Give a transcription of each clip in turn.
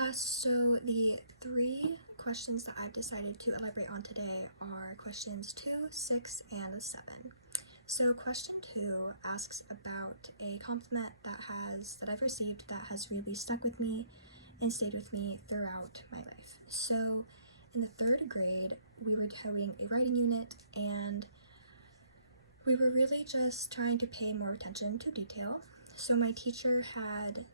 class. So the three questions that I've decided to elaborate on today are questions 2, 6, and 7. So question 2 asks about a compliment that I've received that has really stuck with me and stayed with me throughout my life. So in the 3rd grade, we were doing a writing unit, and we were really just trying to pay more attention to detail. So my teacher had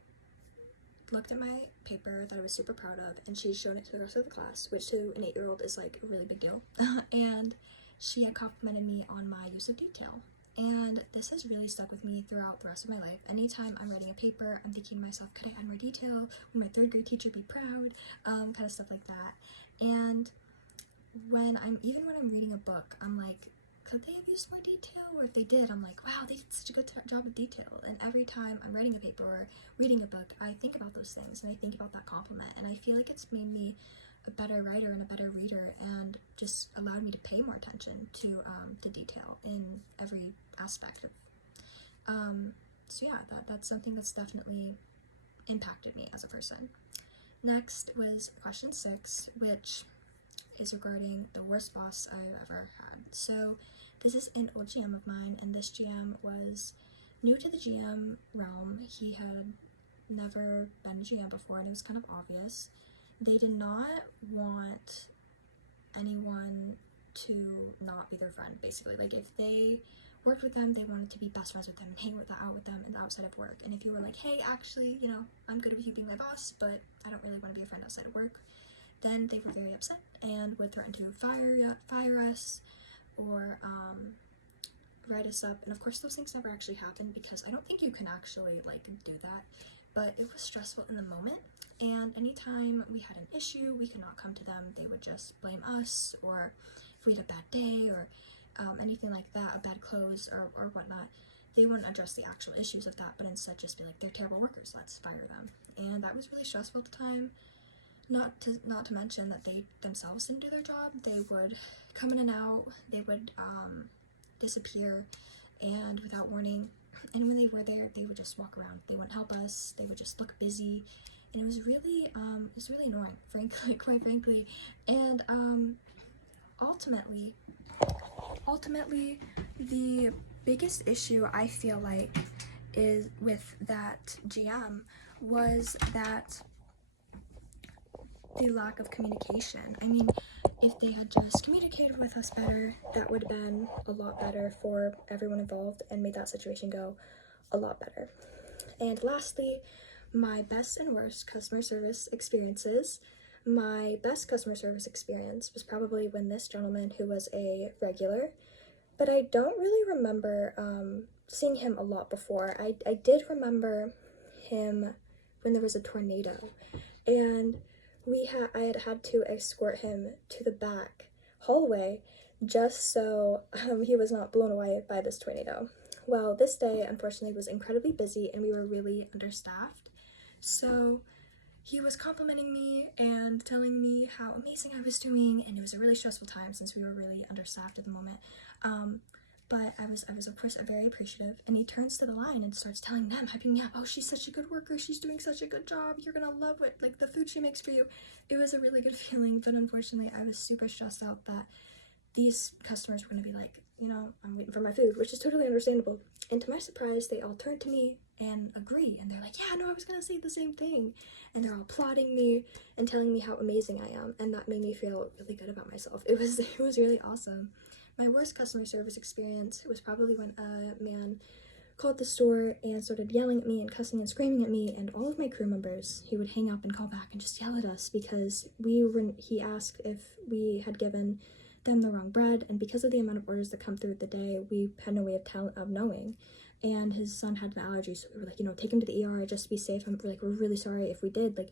looked at my paper that I was super proud of, and she'd shown it to the rest of the class, which to an 8-year-old is like a really big deal. And she had complimented me on my use of detail. And this has really stuck with me throughout the rest of my life. Anytime I'm writing a paper, I'm thinking to myself, could I add more detail? Would my 3rd grade teacher be proud? Kind of stuff like that. And when I'm reading a book, I'm like, could they have used more detail? Or if they did, I'm like, wow, they did such a good job of detail. And every time I'm writing a paper or reading a book, I think about those things, and I think about that compliment, and I feel like it's made me a better writer and a better reader, and just allowed me to pay more attention to detail in every aspect of. So yeah, that's something that's definitely impacted me as a person. Next was question 6, which is regarding the worst boss I've ever had. So this is an old GM of mine, and this GM was new to the GM realm. He had never been a GM before, and it was kind of obvious. They did not want anyone to not be their friend, basically. Like, if they worked with them, they wanted to be best friends with them and hang out with them outside of work. And if you were like, hey, actually, I'm good with you being my boss, but I don't really want to be a friend outside of work, then they were very upset and would threaten to fire us or write us up. And of course, those things never actually happened, because I don't think you can actually do that. But it was stressful in the moment, and anytime we had an issue, we could not come to them. They would just blame us, or if we had a bad day or anything like that, a bad close or whatnot, they wouldn't address the actual issues of that, but instead just be like, they're terrible workers, let's fire them. And that was really stressful at the time. Not to mention that they themselves didn't do their job. They would come in and out, they would disappear, and without warning. And when they were there, they would just walk around. They wouldn't help us. They would just look busy, and it was really annoying, quite frankly. And ultimately, the biggest issue I feel like is with that GM was that the lack of communication. I mean, if they had just communicated with us better, that would have been a lot better for everyone involved and made that situation go a lot better. And lastly, my best and worst customer service experiences. My best customer service experience was probably when this gentleman, who was a regular, but I don't really remember seeing him a lot before. I did remember him when there was a tornado, and I had to escort him to the back hallway just so he was not blown away by this tornado. Well, this day, unfortunately, was incredibly busy, and we were really understaffed. So he was complimenting me and telling me how amazing I was doing, and it was a really stressful time since we were really understaffed at the moment. But I was of course very appreciative, and he turns to the line and starts telling them, hyping me up, oh, she's such a good worker, she's doing such a good job, you're gonna love it, like the food she makes for you. It was a really good feeling, but unfortunately I was super stressed out that these customers were gonna be like, I'm waiting for my food, which is totally understandable. And to my surprise, they all turn to me and agree, and they're like, yeah, no, I was gonna say the same thing. And they're all applauding me and telling me how amazing I am, and that made me feel really good about myself. It was really awesome. My worst customer service experience was probably when a man called the store and started yelling at me and cussing and screaming at me and all of my crew members. He would hang up and call back and just yell at us because he asked if we had given them the wrong bread, and because of the amount of orders that come through the day, we had no way of knowing. And his son had an allergy, so we were like, take him to the ER just to be safe. We're really sorry if we did, but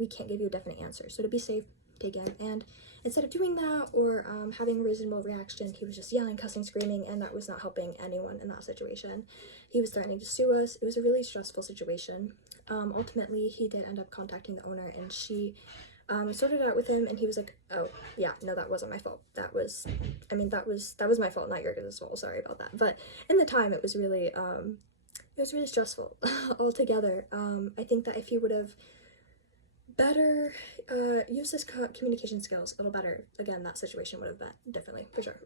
we can't give you a definite answer. So to be safe, take him. And instead of doing that or having a reasonable reaction, he was just yelling, cussing, screaming, and that was not helping anyone in that situation. He was threatening to sue us. It was a really stressful situation. Ultimately, he did end up contacting the owner, and she sorted it out with him, and he was like, oh, yeah, no, that wasn't my fault. That was my fault, not your guys' fault. Sorry about that. But in the time, it was really stressful altogether. I think that if he would have better, use his communication skills a little better. Again, that situation would have been differently, for sure.